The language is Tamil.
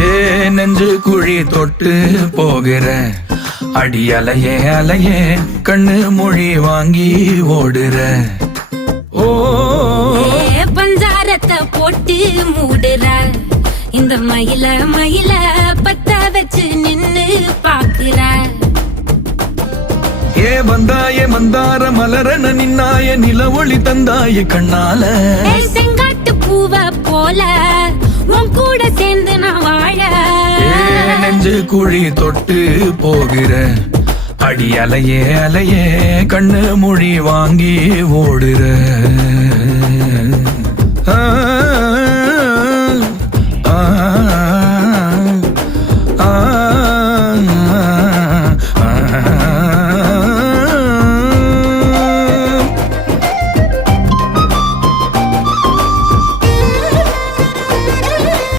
ஏ நெஞ்சு குழி தொட்டு போகிற அடி அலையே அலையே கண்ணு மொழி வாங்கி ஓடுற. ஓ பஞ்சாரத்தை போட்டு மூடுற இந்த மயில மயில பத்த வச்சு நின்னு பாக்குற. ஏ வந்தாய மந்தார மலரன நின்னாய நில ஒளி தந்தாய கண்ணால. செங்காட்டு பூவ போல உன் கூட சேர்ந்து நான் வாழ. நெஞ்சு குழி தொட்டு போகிற அடி அலையே அலையே கண்ணு மொழி வாங்கி ஓடுற.